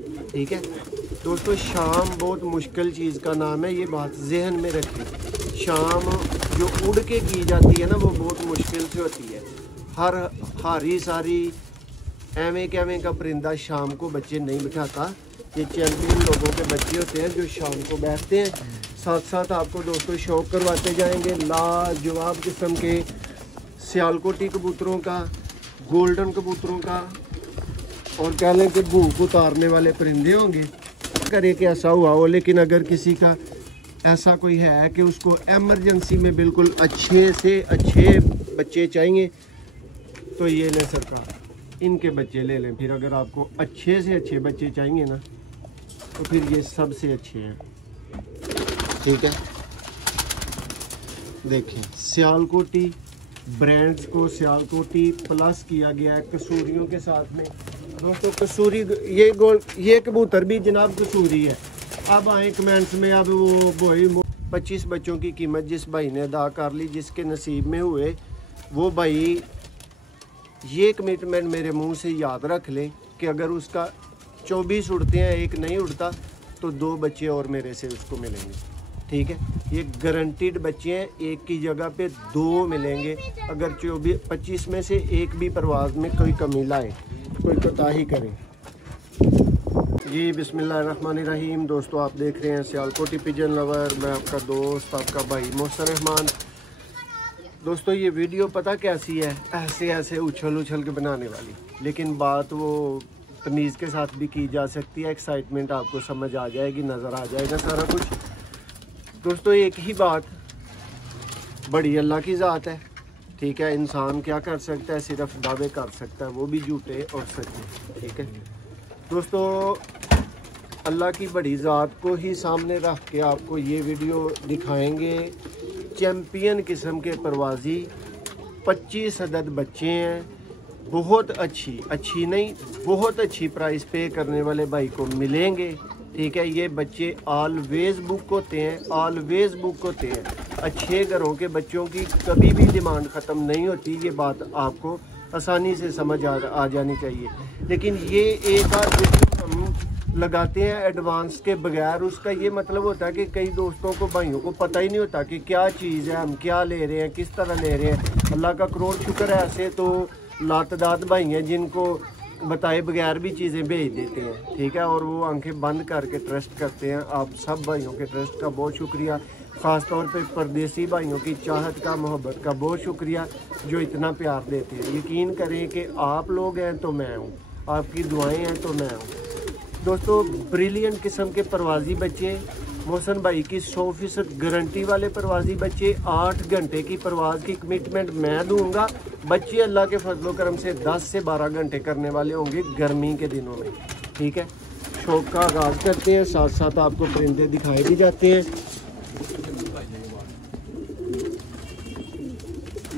ठीक है दोस्तों, शाम बहुत मुश्किल चीज़ का नाम है, ये बात जहन में रखें। शाम जो उड़ के की जाती है ना, वो बहुत मुश्किल से होती है। हर हारी सारी एवें का परिंदा शाम को बच्चे नहीं बिठाता। ये चैंपियन लोगों के बच्चे होते हैं जो शाम को बैठते हैं। साथ साथ आपको दोस्तों शौक करवाते जाएंगे लाजवाब किस्म के सियालकोटी कबूतरों का, गोल्डन कबूतरों का, और कह लें कि भूख उतारने वाले परिंदे होंगे। करे कि ऐसा हुआ हो, लेकिन अगर किसी का ऐसा कोई है कि उसको एमरजेंसी में बिल्कुल अच्छे से अच्छे बच्चे चाहिए, तो ये लें सरकार, इनके बच्चे ले लें। फिर अगर आपको अच्छे से अच्छे बच्चे चाहिए ना, तो फिर ये सबसे अच्छे हैं। ठीक है, देखें सियालकोटी ब्रांड्स को सियालकोटी प्लस किया गया है कसूरियों के साथ में। दोस्तों कसूरी ये कबूतर भी जनाब कसूरी है। अब आए कमेंट्स में, अब वो भाई 25 बच्चों की कीमत जिस भाई ने अदा कर ली, जिसके नसीब में हुए, वो भाई ये कमिटमेंट मेरे मुंह से याद रख लें कि अगर उसका 24 उड़ते हैं, एक नहीं उड़ता, तो 2 बच्चे और मेरे से उसको मिलेंगे। ठीक है, ये गारंटीड बच्चे हैं, एक की जगह पे 2 मिलेंगे। अगर 25 में से एक भी परवाज़ में कोई कमी लाए, कोई कोताही करें। जी बिस्मिल्लाहिर्रहमानिर्रहीम। दोस्तों आप देख रहे हैं सियालकोटी पिजन लवर, मैं आपका दोस्त, आपका भाई मोहसिन रहमान। दोस्तों ये वीडियो पता कैसी है, ऐसे उछल के बनाने वाली, लेकिन बात वो तमीज़ के साथ भी की जा सकती है। एक्साइटमेंट आपको समझ आ जाएगी, नज़र आ जाएगा सारा कुछ। दोस्तों एक ही बात, बड़ी अल्लाह की ज़ात है। ठीक है, इंसान क्या कर सकता है, सिर्फ दावे कर सकता है, वो भी झूठे और सच्चे। ठीक है दोस्तों, अल्लाह की बड़ी ज़ात को ही सामने रख के आपको ये वीडियो दिखाएंगे। चैम्पियन किस्म के परवाज़ी 25 अदद बच्चे हैं, बहुत अच्छी नहीं, बहुत अच्छी प्राइस पे करने वाले भाई को मिलेंगे। ठीक है, ये बच्चे ऑलवेज बुक होते हैं, अच्छे घरों के बच्चों की कभी भी डिमांड ख़त्म नहीं होती। ये बात आपको आसानी से समझ आ जानी चाहिए। लेकिन ये एक आध वीडियो हम लगाते हैं एडवांस के बगैर, उसका ये मतलब होता है कि कई दोस्तों को, भाइयों को पता ही नहीं होता कि क्या चीज़ है, हम क्या ले रहे हैं, किस तरह ले रहे हैं। अल्लाह का करोड़ शुक्र है, ऐसे तो लातदाद भाई हैं जिनको बताए बगैर भी चीज़ें भेज देते हैं। ठीक है, और वो आंखें बंद करके ट्रस्ट करते हैं। आप सब भाइयों के ट्रस्ट का बहुत शुक्रिया, ख़ास तौर पे परदेसी भाइयों की चाहत का, मोहब्बत का बहुत शुक्रिया, जो इतना प्यार देते हैं। यकीन करें कि आप लोग हैं तो मैं हूँ, आपकी दुआएं हैं तो मैं हूँ। दोस्तों ब्रिलियंट किस्म के परवाज़ी बच्चे, मोहसिन भाई की 100% गारंटी वाले परवाज़ी बच्चे, 8 घंटे की परवाज़ की कमिटमेंट मैं दूंगा। बच्चे अल्लाह के फजलो करम से 10 से 12 घंटे करने वाले होंगे गर्मी के दिनों में। ठीक है, शौक का आगाज़ करते हैं, साथ साथ आपको परिंदे दिखाए भी जाते हैं।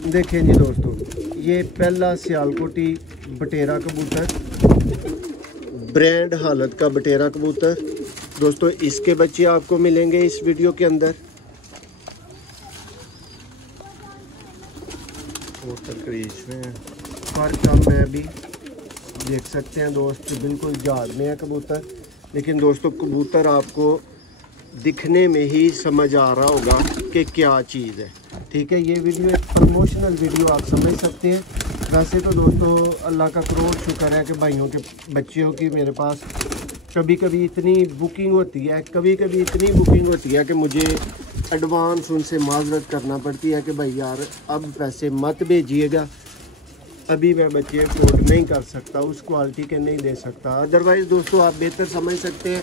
देखें जी दोस्तों, ये पहला सियालकोटी बटेरा कबूतर, ब्रांड हालत का बटेरा कबूतर। दोस्तों इसके बच्चे आपको मिलेंगे इस वीडियो के अंदर। पर कम में भी देख सकते हैं दोस्त, बिल्कुल जहाज में है कबूतर। लेकिन दोस्तों कबूतर आपको दिखने में ही समझ आ रहा होगा कि क्या चीज़ है। ठीक है, ये वीडियो एक प्रमोशनल वीडियो आप समझ सकते हैं। वैसे तो दोस्तों अल्लाह का करोड़ शुक्र है कि भाइयों के बच्चों की मेरे पास कभी इतनी बुकिंग होती है कि मुझे एडवांस उनसे माजरत करना पड़ती है कि भाई यार अब पैसे मत भेजिएगा, अभी मैं बच्चे अफोर्ड नहीं कर सकता, उस क्वालिटी के नहीं दे सकता। अदरवाइज़ दोस्तों आप बेहतर समझ सकते हैं,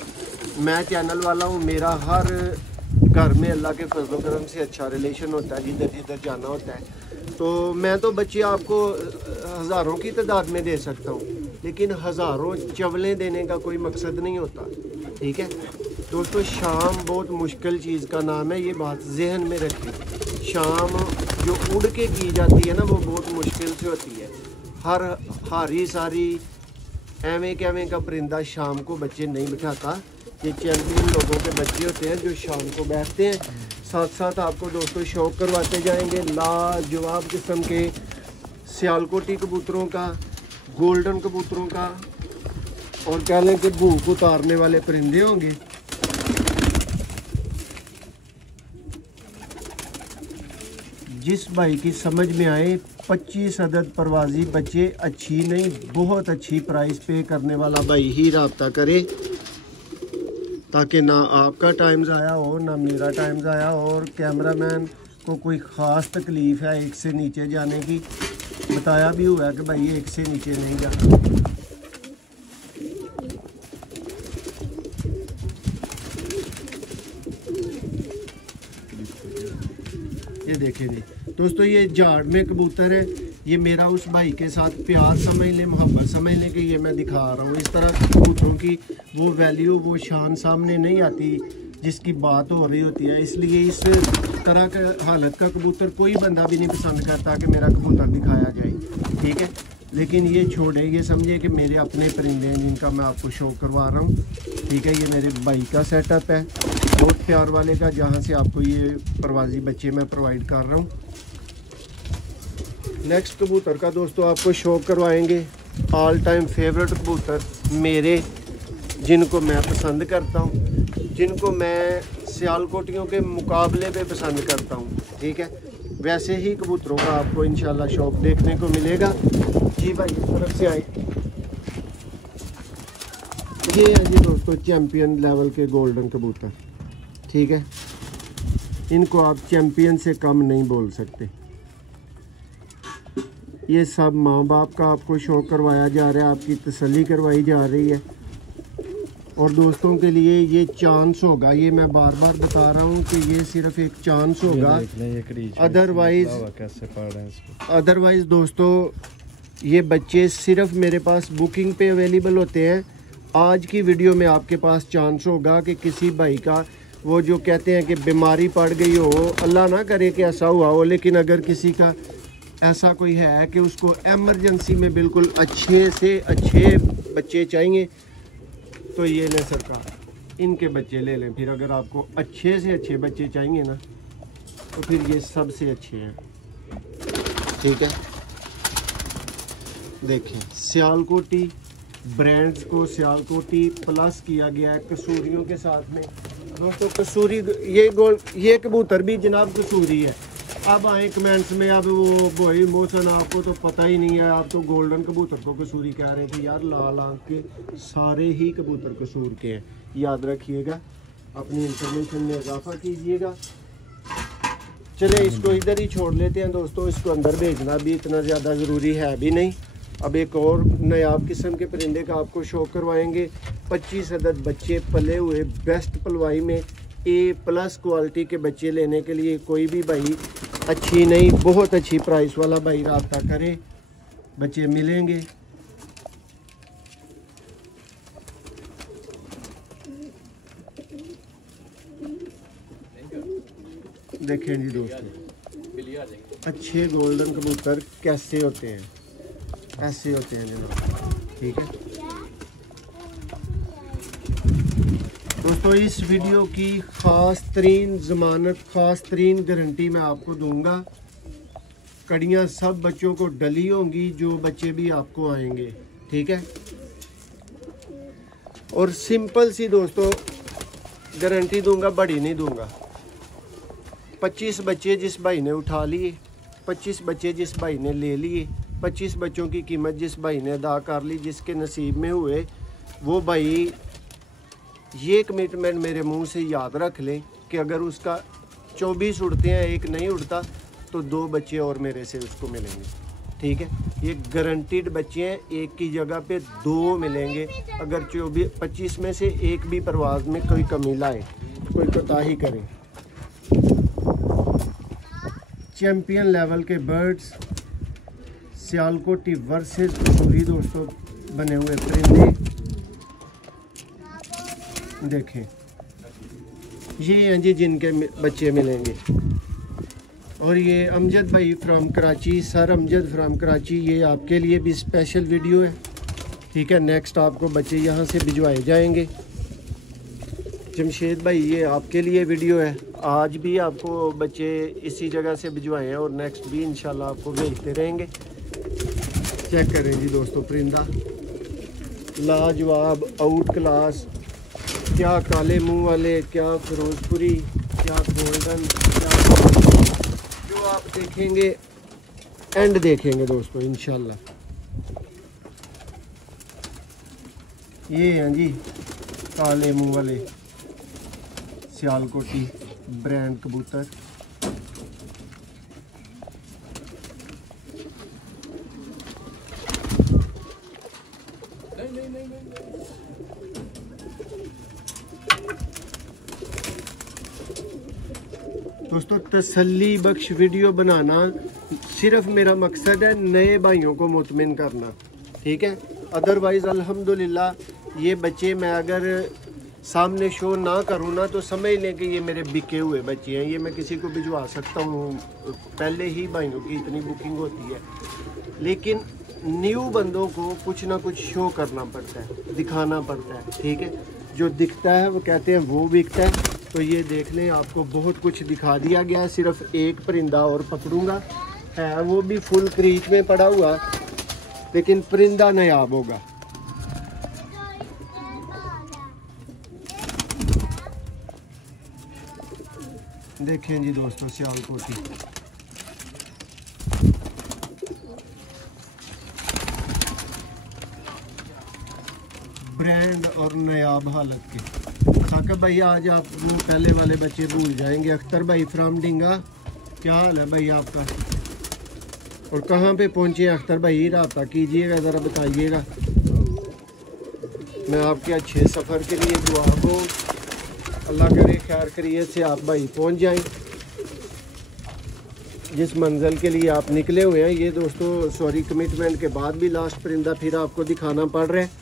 मैं चैनल वाला हूँ, मेरा हर घर में अल्लाह के फजल करम से अच्छा रिलेशन होता है, जिधर जाना होता है। तो मैं तो बच्चे आपको हज़ारों की तादाद में दे सकता हूँ, लेकिन हज़ारों चवलें देने का कोई मकसद नहीं होता। ठीक है दोस्तों, शाम बहुत मुश्किल चीज़ का नाम है, ये बात जहन में रखें। शाम जो उड़ के की जाती है ना, वो बहुत मुश्किल से होती है। हर हारी सारी एवें का परिंदा शाम को बच्चे नहीं बिठाता। ये चैंपियन लोगों के बच्चे होते हैं जो शाम को बैठते हैं। साथ साथ आपको दोस्तों शौक करवाते जाएंगे लाजवाब किस्म के सियालकोटी कबूतरों का, गोल्डन कबूतरों का, और कह लें कि भूख उतारने वाले परिंदे होंगे। जिस भाई की समझ में आए 25 अदद परवाजी बच्चे, अच्छी नहीं बहुत अच्छी प्राइस पे करने वाला भाई ही रब्ता करे, ताकि ना आपका टाइम ज़ाया हो ना मेरा टाइम ज़ाया हो और कैमरामैन को कोई ख़ास तकलीफ़ है एक से नीचे जाने की। बताया भी हुआ है कि भाई एक से नीचे नहीं जाना। ये देखें जी दोस्तों, ये झाड़ में कबूतर है। ये मेरा उस भाई के साथ प्यार समझ लें, मोहब्बत समझ लें कि ये मैं दिखा रहा हूँ। इस तरह कबूतरों की वो वैल्यू, वो शान सामने नहीं आती जिसकी बात हो रही होती है। इसलिए इस तरह का हालत का कबूतर कोई बंदा भी नहीं पसंद करता कि मेरा कबूतर दिखाया जाए, ठीक है। लेकिन ये छोड़े, ये समझिए कि मेरे अपने परिंदे हैं जिनका मैं आपको शो करवा रहा हूँ, ठीक है। ये मेरे भाई का सेटअप है, बहुत प्यार वाले का, जहाँ से आपको ये परवाजी बच्चे मैं प्रोवाइड कर रहा हूँ। नेक्स्ट कबूतर का दोस्तों आपको शो करवाएंगे। ऑल टाइम फेवरेट कबूतर मेरे, जिनको मैं पसंद करता हूँ, जिनको मैं सियालकोटियों के मुकाबले पे पसंद करता हूँ, ठीक है। वैसे ही कबूतरों का आपको इंशाल्लाह शौक देखने को मिलेगा। जी भाई इस तरफ से आए। ये है जी दोस्तों चैम्पियन लेवल के गोल्डन कबूतर, ठीक है। इनको आप चैम्पियन से कम नहीं बोल सकते। ये सब माँ बाप का आपको शो करवाया जा रहा है, आपकी तसल्ली करवाई जा रही है। और दोस्तों के लिए ये चांस होगा, ये मैं बार बार बता रहा हूँ कि ये सिर्फ एक चांस होगा। अदरवाइज दोस्तों ये बच्चे सिर्फ मेरे पास बुकिंग पे अवेलेबल होते हैं। आज की वीडियो में आपके पास चांस होगा कि किसी भाई का वो जो कहते हैं कि बीमारी पड़ गई हो, अल्लाह ना करे कि ऐसा हुआ हो, लेकिन अगर किसी का ऐसा कोई है कि उसको एमरजेंसी में बिल्कुल अच्छे से अच्छे बच्चे चाहिए, तो ये लें सरकार, इनके बच्चे ले लें। फिर अगर आपको अच्छे से अच्छे बच्चे चाहिए ना, तो फिर ये सबसे अच्छे हैं, ठीक है। देखें सियालकोटी ब्रांड्स को सियालकोटी प्लस किया गया है कसूरियों के साथ में। दोस्तों कसूरी, ये कबूतर भी जनाब कसूरी है। अब आए कमेंट्स में, अब वो भाई मोहसन आपको तो पता ही नहीं है, आप तो गोल्डन कबूतर को कसूरी कह रहे थे। यार लाल आंख के सारे ही कबूतर कसूर के हैं, याद रखिएगा, अपनी इंफॉर्मेशन में इजाफा कीजिएगा। चले इसको इधर ही छोड़ लेते हैं दोस्तों, इसको अंदर भेजना भी इतना ज़्यादा ज़रूरी है भी नहीं। अब एक और नायाब किस्म के परिंदे का आपको शो करवाएंगे। 25 अदद बच्चे पले हुए बेस्ट पलवाई में A+ क्वालिटी के बच्चे लेने के लिए कोई भी भाई अच्छी नहीं बहुत अच्छी प्राइस वाला भाई राब्ता करे, बच्चे मिलेंगे। देखें जी दोस्तों, अच्छे गोल्डन कबूतर कैसे होते हैं, ऐसे होते हैं जनाब, ठीक है दोस्तों। इस वीडियो की ख़ास तरीन ज़मानत, ख़ास तरीन गारंटी मैं आपको दूंगा। कड़ियाँ सब बच्चों को डली होंगी, जो बच्चे भी आपको आएंगे, ठीक है। और सिंपल सी दोस्तों गारंटी दूंगा, बड़ी नहीं दूंगा। 25 बच्चे जिस भाई ने उठा लिए, 25 बच्चे जिस भाई ने ले लिए, 25 बच्चों की कीमत जिस भाई ने अदा कर ली, जिसके नसीब में हुए, वो भाई ये कमिटमेंट मेरे मुंह से याद रख लें कि अगर उसका 24 उड़ते हैं, एक नहीं उड़ता, तो 2 बच्चे और मेरे से उसको मिलेंगे, ठीक है। ये गारंटीड बच्चे हैं, एक की जगह पे 2 मिलेंगे। अगर 25 में से एक भी परवाज़ में कोई कमी लाए, कोई कोताही करे। चैम्पियन लेवल के बर्ड्स, सियालकोटी वर्सेस कसूरी दोस्तों बने हुए परिंदे देखें। ये हैं जी जिनके बच्चे मिलेंगे। और ये अमजद भाई from Karachi, sir Amjad from Karachi, ये आपके लिए भी स्पेशल वीडियो है, ठीक है। नेक्स्ट आपको बच्चे यहाँ से भिजवाए जाएंगे। जमशेद भाई ये आपके लिए वीडियो है, आज भी आपको बच्चे इसी जगह से भिजवाए हैं और नेक्स्ट भी इंशाल्लाह आपको भेजते रहेंगे। चेक करें जी दोस्तों परिंदा, लाजवाब, आउट क्लास। क्या काले मुंह वाले, क्या फिरोजपुरी, क्या गोल्डन, क्या जो आप देखेंगे एंड देखेंगे दोस्तों इंशाल्लाह। ये हैं जी काले मुंह वाले सियालकोटी ब्रांड कबूतर। दोस्तों तसल्ली बख्श वीडियो बनाना सिर्फ मेरा मकसद है नए भाइयों को मुतमिन करना, ठीक है। अदरवाइज़ अल्हम्दुलिल्लाह ये बच्चे मैं अगर सामने शो ना करूँ ना तो समझ लें कि ये मेरे बिके हुए बच्चे हैं। ये मैं किसी को भिजवा सकता हूँ, पहले ही भाइयों की इतनी बुकिंग होती है। लेकिन न्यू बंदों को कुछ ना कुछ शो करना पड़ता है, दिखाना पड़ता है, ठीक है। जो दिखता है वो कहते हैं वो बिकता है। तो ये देख लें, आपको बहुत कुछ दिखा दिया गया है। सिर्फ एक परिंदा और पकड़ूंगा, है वो भी फुल क्रीज में पड़ा हुआ, लेकिन परिंदा नायाब होगा। देखें जी दोस्तों सियालकोटी ब्रांड और नायाब हालत के। साकिब भाई आज आप वो पहले वाले बच्चे भूल जाएंगे। अख्तर भाई फ्राम डिंगा, क्या हाल है भाई आपका? और कहाँ पे पहुँचे अख्तर भाई? रब्ता कीजिएगा, ज़रा बताइएगा। मैं आपके अच्छे सफ़र के लिए दुआ हो, अल्लाह करे खैर खैरियत से आप भाई पहुँच जाएं जिस मंजिल के लिए आप निकले हुए हैं। ये दोस्तों सॉरी कमिटमेंट के बाद भी लास्ट परिंदा फिर आपको दिखाना पड़ रहा है।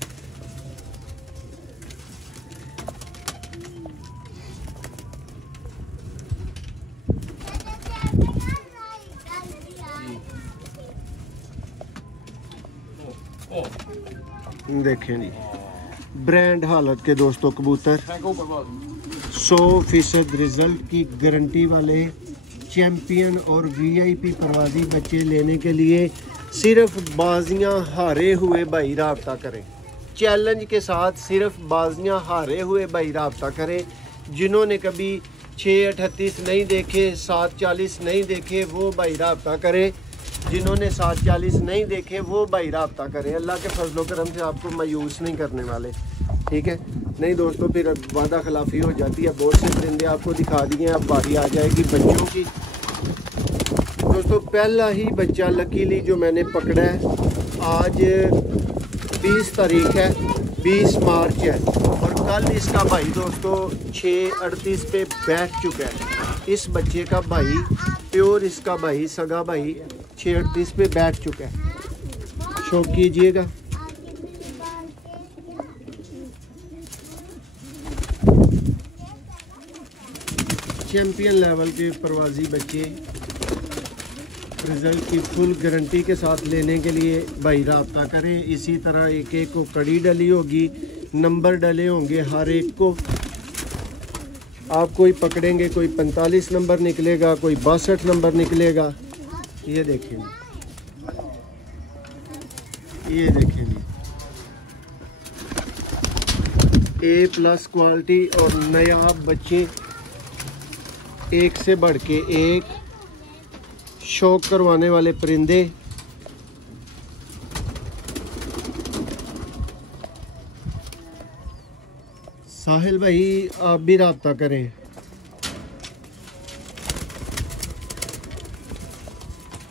देखें जी ब्रांड हालत के दोस्तों कबूतर, 100% रिजल्ट की गारंटी वाले चैम्पियन और वीआईपी परवाजी बच्चे लेने के लिए सिर्फ बाजियां हारे हुए भाई राब्ता करें। चैलेंज के साथ सिर्फ बाजियां हारे हुए भाई राब्ता करें। जिन्होंने कभी 638 नहीं देखे, 740 नहीं देखे, वो भाई राब्ता करें। जिन्होंने 740 नहीं देखे वो भाई राब्ता करें। अल्लाह के फजलो करम से आपको मायूस नहीं करने वाले, ठीक है। नहीं दोस्तों फिर वादा खिलाफी हो जाती है। बहुत से परिंदे आपको दिखा दिए, अब बारी आ जाएगी बच्चों की। दोस्तों पहला ही बच्चा लकीली जो मैंने पकड़ा है, आज 20 तारीख है, 20 मार्च है, और कल इसका भाई दोस्तों 638 पे बैठ चुका है। इस बच्चे का भाई प्योर, इसका भाई सगा भाई 638 पे बैठ चुका है। शौक कीजिएगा। चैम्पियन लेवल के परवाजी बच्चे रिजल्ट की फुल गारंटी के साथ लेने के लिए भाई राब्ता करें। इसी तरह एक एक को कड़ी डली होगी, नंबर डले होंगे हर एक को। आप कोई पकड़ेंगे, कोई 45 नंबर निकलेगा, कोई 62 नंबर निकलेगा। ये देखेंगे, ये देखेंगे A+ क्वालिटी और नायाब बच्चे, एक से बढ़ के एक शौक करवाने वाले परिंदे। साहिल भाई आप भी राब्ता करें।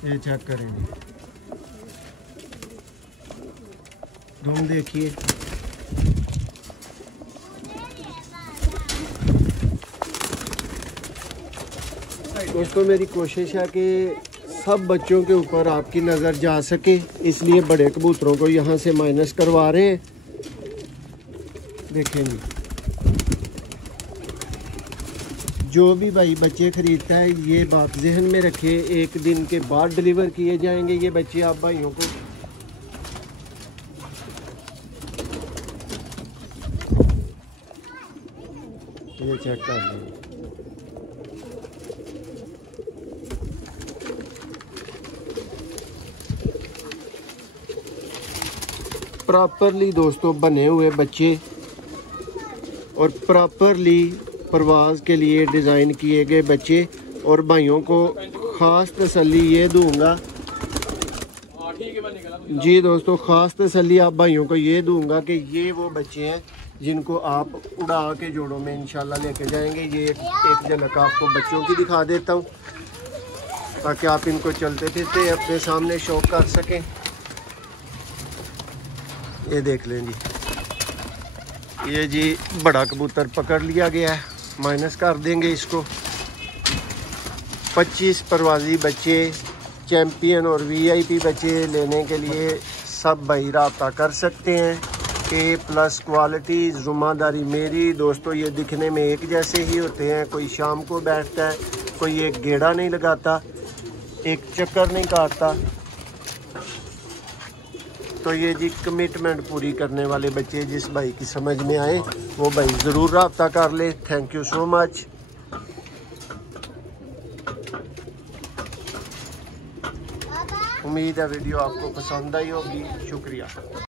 ये चेक करेंगे, ढूंढ देखिए। दोस्तों मेरी कोशिश है कि सब बच्चों के ऊपर आपकी नज़र जा सके, इसलिए बड़े कबूतरों को यहाँ से माइनस करवा रहे हैं। देखेंगे जो भी भाई बच्चे ख़रीदता है ये बात जहन में रखे, एक दिन के बाद डिलीवर किए जाएंगे ये बच्चे आप भाइयों को। ये चेक कर लेंगे। प्रॉपरली दोस्तों बने हुए बच्चे और प्रॉपरली परवाज़ के लिए डिज़ाइन किए गए बच्चे। और भाइयों को ख़ास तसल्ली ये दूंगा जी दोस्तों, ख़ास तसल्ली आप भाइयों को ये दूंगा कि ये वो बच्चे हैं जिनको आप उड़ा के जोड़ों में इंशाल्लाह लेके जाएंगे। ये एक झलक आपको बच्चों की दिखा देता हूँ ताकि आप इनको चलते फिरते अपने सामने शौक कर सकें। ये देख लें जी, ये जी बड़ा कबूतर पकड़ लिया गया है, माइनस कर देंगे इसको। 25 परवाजी बच्चे, चैम्पियन और वीआईपी बच्चे लेने के लिए सब भाई रब्ता कर सकते हैं। A+ क्वालिटी, ज़िम्मेदारी मेरी। दोस्तों ये दिखने में एक जैसे ही होते हैं, कोई शाम को बैठता है, कोई एक गेड़ा नहीं लगाता, एक चक्कर नहीं काटता। तो ये जी कमिटमेंट पूरी करने वाले बच्चे जिस भाई की समझ में आए वो भाई ज़रूर रब्ता कर ले। Thank you so much. उम्मीद है वीडियो आपको पसंद आई होगी। शुक्रिया।